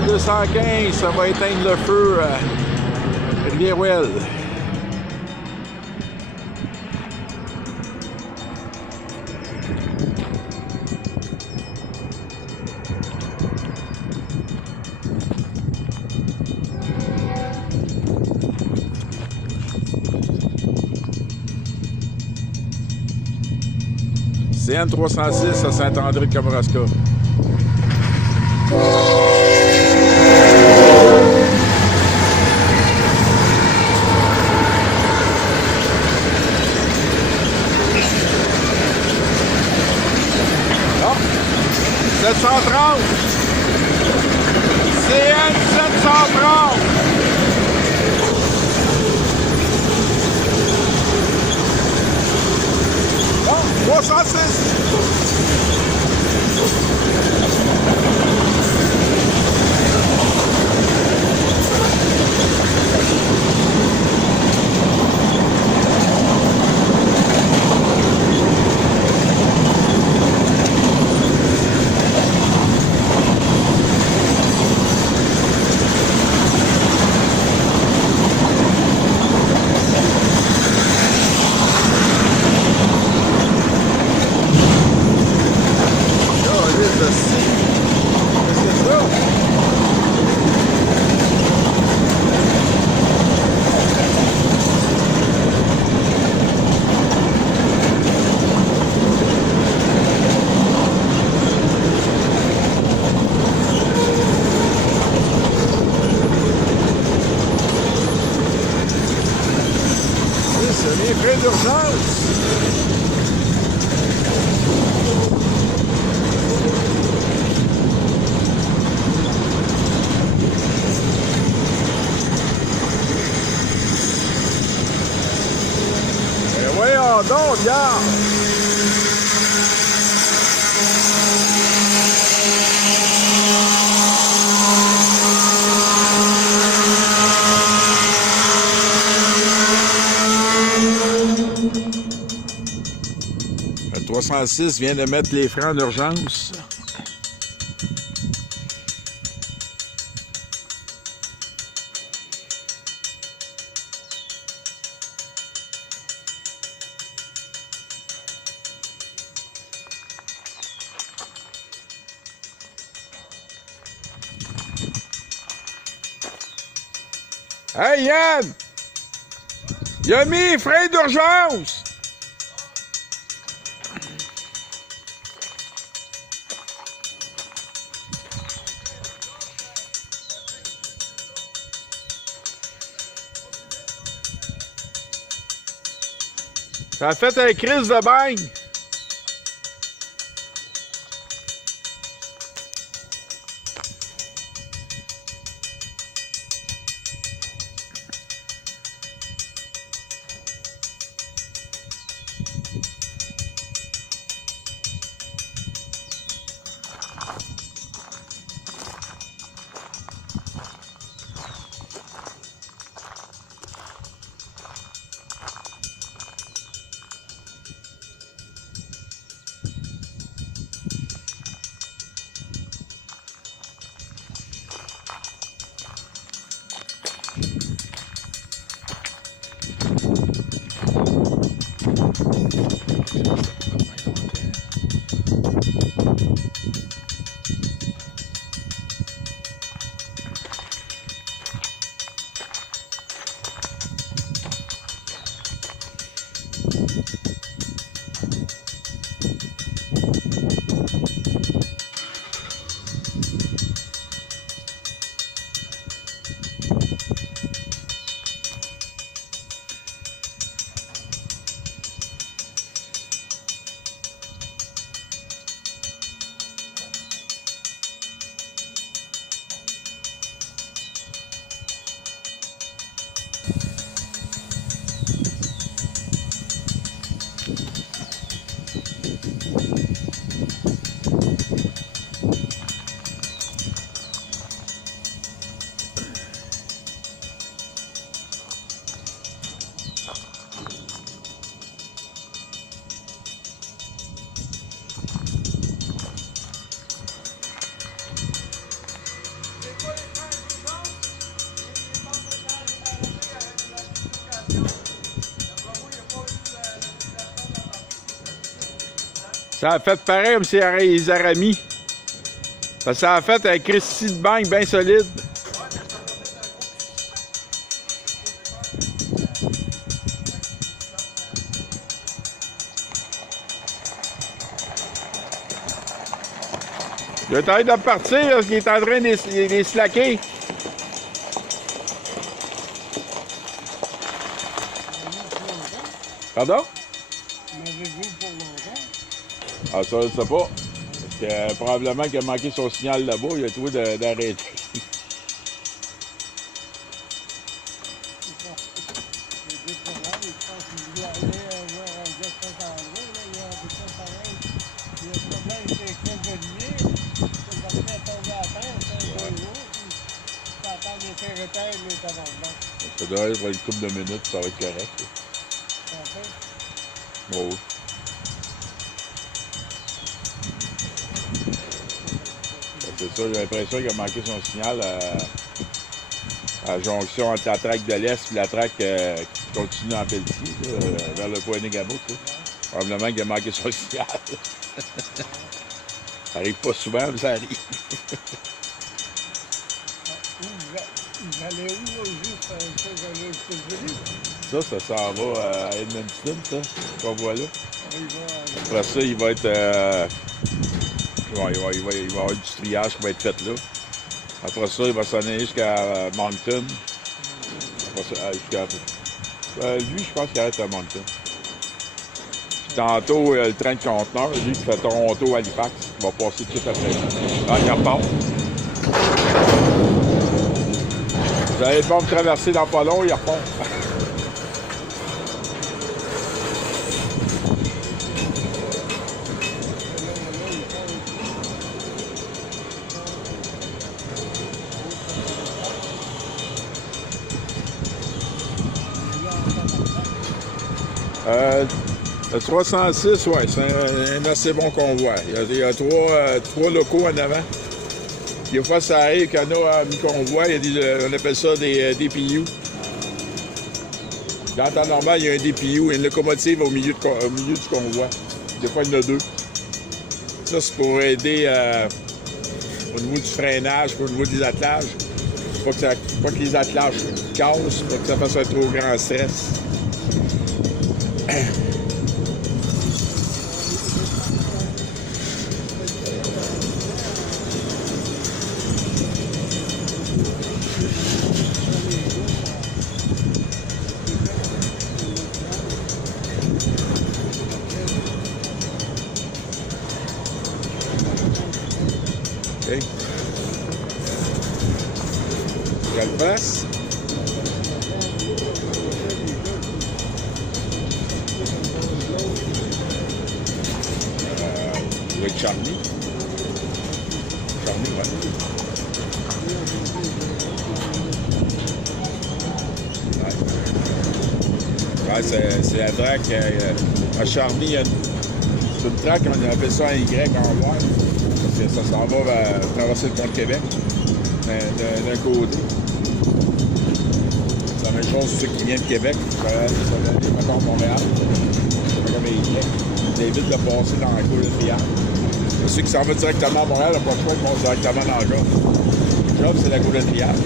Royal 215, ça va éteindre le feu à Rivière-Ouelle. CN 306 à Saint-André-de-Kamouraska. Ah, 730. CN 730. Oh, 306. C'est les frais d'urgence. Mais voyons donc, regarde. Le 306 vient de mettre les freins en urgence. Hey Yann! Il a mis frein d'urgence! Ça a fait un crise de bagne. Ça a fait pareil comme si ils auraient mis. Parce que ça a fait un Christy de banque bien solide. Il est en train de partir, là, il est en train de les slacker. Pardon? Ah, ça, je sais pas. Parce que probablement qu'il a manqué son signal là-bas, il a trouvé d'arrêter. Ça doit être une couple de minutes, ça va être correct. Bon, oui. C'est ça, j'ai l'impression qu'il a manqué son signal à la jonction entre la traque de l'Est et la traque qui continue en Pelletier, vers le point Négamo. Probablement qu'il a manqué son signal. Ça arrive pas souvent, mais ça arrive. Ça s'en va à Edmundston, ça, qu'on voit là. Après ça, il va être... il va y avoir du triage qui va être fait là. Après ça, il va s'en aller jusqu'à Moncton. Après ça, lui, je pense qu'il arrête à Moncton. Puis tantôt, le train de conteneur, lui, qui fait Toronto-Halifax, il va passer tout de suite après. Ah, il repart. Vous allez pas me traverser dans pas long, il repart. Le 306, ouais, c'est un assez bon convoi. Il y a trois locaux en avant. Des fois, ça arrive qu'il y en a à mi-convoi, on appelle ça des DPU. Dans le temps normal, il y a un DPU et une locomotive au milieu du convoi. Des fois, il y en a deux. Ça, c'est pour aider au niveau du freinage, au niveau des attelages. Pas que les attelages cassent, pas que ça fasse un trop grand stress. Okay. Quelle place? Oui, Charny. Charny, ouais. Ouais, c'est la traque. À Charny, c'est une traque, on appelle ça un Y en noir. Ça s'en va vers traverser le pont de Québec, d'un côté. C'est la même chose pour ceux qui viennent de Québec. Ça va aller, mettons, à Montréal. C'est comme ils évitent de passer dans la cour de triangle. Ceux qui s'en vont directement à Montréal n'ont pas le choix de passer directement dans le Job. Le Job, c'est la cour de triangle.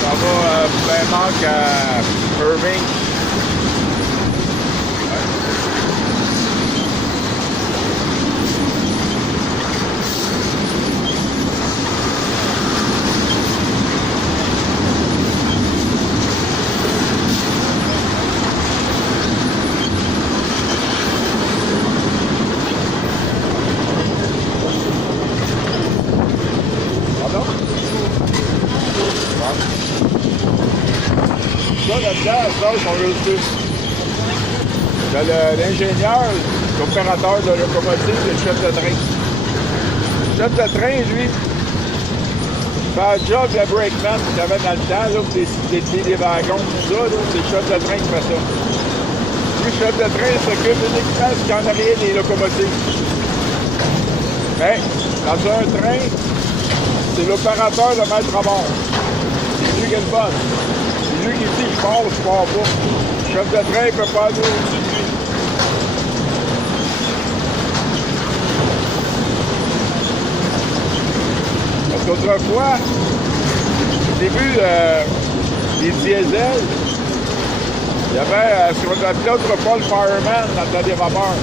Ça va ben manque à Irving. Ça, là-dedans, ça, ils sont juste. L'ingénieur, l'opérateur de locomotive, le chef de train. Le chef de train, lui, fait le job de brakeman qu'il avait dans le temps, là, pour décider des wagons, tout ça, là, c'est le chef de train qui fait ça. Lui, le chef de train s'occupe uniquement ce qu'il y en a rien des locomotives. Mais, dans un train, c'est l'opérateur de mettre à bord. C'est lui qui a le boss. C'est lui qui dit je pars ou je pars pas. Le chef de train ne peut pas aller au-dessus de lui. Parce qu'autrefois, au début des diesels, il y avait ce qu'on appelait autrefois le fireman dans le temps des vapeurs.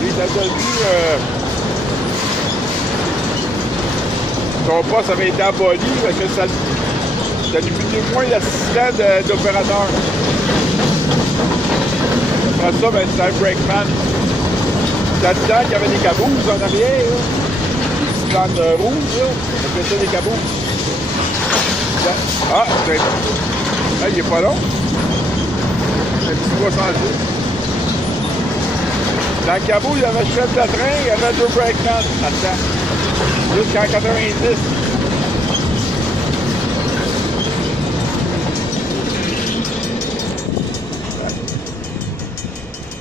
Lui, il était devenu son poste avait été aboli, parce que ça diminuait moins l'assistant d'opérateur. Après ça, ben, c'était un brakeman. C'était le temps qu'il y avait des cabouses en arrière, là. Des petites plantes rouges, là. On appelait ça des cabouses. Ah, il est pas long. Un petit 310. Dans le cabot, il y avait le chef de train, il y avait 2 brakemen là-dedans. Jusqu'en 90.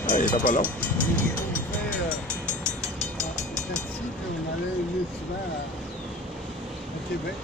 Ah, il était pas long. On allait souvent à Québec.